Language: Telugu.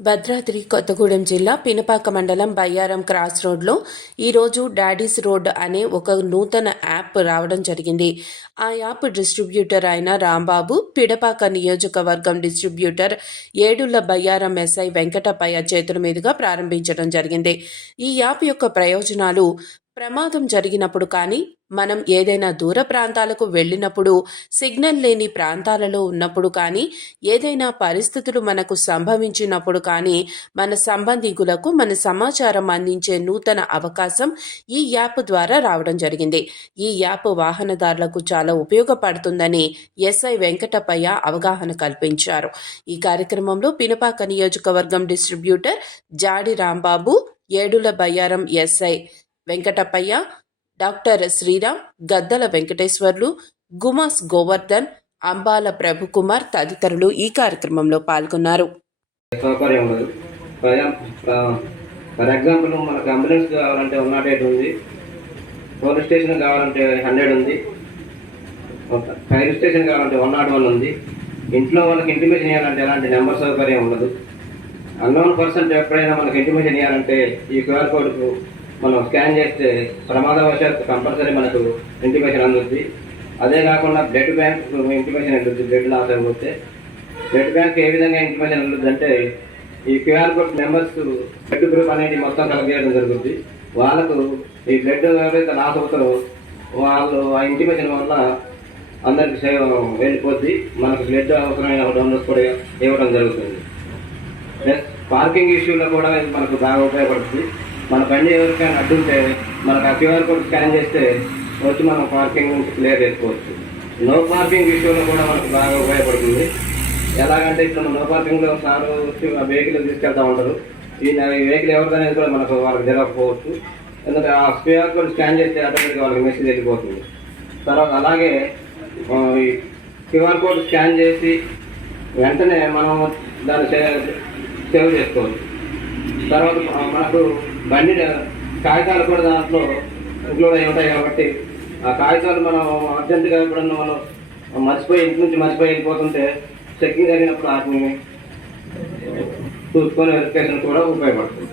భద్రాద్రి కొత్తగూడెం జిల్లా పినపాక మండలం బయ్యారం క్రాస్ రోడ్లో ఈరోజు డాడీస్ రోడ్ అనే ఒక నూతన యాప్ రావడం జరిగింది. ఆ యాప్ డిస్ట్రిబ్యూటర్ అయిన రాంబాబు పిడపాక నియోజకవర్గం distributor Edula Bayyaram S I Venkatapayya చేతుల మీదుగా ప్రారంభించడం జరిగింది. ఈ యాప్ యొక్క ప్రయోజనాలు ప్రమాదం జరిగినప్పుడు కానీ మనం ఏదైనా దూర ప్రాంతాలకు వెళ్ళినప్పుడు సిగ్నల్ లేని ప్రాంతాలలో ఉన్నప్పుడు కానీ ఏదైనా పరిస్థితులు మనకు సంభవించినప్పుడు కానీ మన సంబంధికులకు మన సమాచారం అందించే నూతన అవకాశం ఈ యాప్ ద్వారా రావడం జరిగింది. ఈ యాప్ వాహనదారులకు చాలా ఉపయోగపడుతుందని ఎస్ఐ వెంకటపయ్య అవగాహన కల్పించారు. ఈ కార్యక్రమంలో పినపాక నియోజకవర్గం distributor Jadi Rambabu Edula Bayyaram S I Venkatappayya doctor Sriram Gaddala Venkateswarlu Gumas Govardhan Ambala Prabhukumar తదితరులు ఈ కార్యక్రమంలో పాల్గొన్నారు. సౌకర్యం ఉండదు. ఫర్ ఎగ్జాంపుల్ మనకు అంబులెన్స్ కావాలంటే వన్ నాట్ ఎయిట్ ఉంది. పోలీస్ స్టేషన్ కావాలంటే హండ్రెడ్ ఉంది. ఫైర్ స్టేషన్ కావాలంటే వన్ నాట్ వన్ ఉంది. ఇంట్లో వాళ్ళకి ఇంటిమేషన్ ఇవ్వాలంటే ఎలాంటి నెంబర్ సౌకర్యం ఉండదు. అన్నోన్ పర్సన్ ఎప్పుడైనా మనకి ఇంటిమేషన్ ఇవ్వాలంటే ఈ క్యూఆర్ కోడ్కు మనం స్కాన్ చేస్తే ప్రమాదవశాత్తు కంపల్సరీ మనకు ఇంటిమేషన్ అందుద్ది. అదే కాకుండా బ్లడ్ బ్యాంక్ ఇంటిమేషన్ అందుద్ది బ్లడ్ లాస్ అయిపోతే బ్లడ్ బ్యాంక్ ఏ విధంగా ఇంటిమేషన్ అందుద్ది అంటే ఈ Q R code members blood group అనేది మొత్తం కలెక్ట్ చేయడం జరుగుతుంది వాళ్ళకు ఈ బ్లడ్ ఎవరైతే లాస్ అవుతారో వాళ్ళు ఆ ఇంటిమేషన్ వల్ల అందరికి సేవ వెళ్ళిపోద్ది. మనకు బ్లడ్ అవసరమైన డౌన్లోడ్స్ కూడా ఇవ్వడం జరుగుతుంది. ప్లస్ పార్కింగ్ ఇష్యూలో కూడా ఇది మనకు బాగా ఉపయోగపడుతుంది. మన బండి ఎవరికైనా అడ్డుంటే మనకు ఆ క్యూఆర్ కోడ్ స్కాన్ చేస్తే వచ్చి మనం పార్కింగ్ నుంచి క్లియర్ చేసుకోవచ్చు. నో పార్కింగ్ విషయంలో కూడా మనకు బాగా ఉపయోగపడుతుంది. ఎలాగంటే ఇప్పుడు నో పార్కింగ్లో సార్ వచ్చి ఆ వెహికల్ తీసుకెళ్తా ఉంటారు. ఈ వెహికల్ ఎవరిదనేది కూడా మనకు వాళ్ళకి తెలియకపోవచ్చు ఎందుకంటే ఆ క్యూఆర్ కోడ్ స్కాన్ చేస్తే ఆటోమేటిక్గా వాళ్ళకి మెసేజ్ వెళ్ళిపోతుంది. తర్వాత అలాగే ఈ క్యూఆర్ కోడ్ స్కాన్ చేసి వెంటనే మనం దాన్ని సేవ్ చేసుకోవచ్చు. తర్వాత మనకు బండి కాగితాలు కూడా దాంట్లో ఇంక్లూడ్ అయి ఉంటాయి కాబట్టి ఆ కాగితాలు మనం అర్జెంటుగా ఎప్పుడన్నా మనం మర్చిపోయి ఇంటి నుంచి మర్చిపోయి వెళ్ళిపోతుంటే చెక్కింగ్ జరిగినప్పుడు వాటిని చూసుకొని వెరిఫికేషన్ కూడా ఉపయోగపడుతుంది.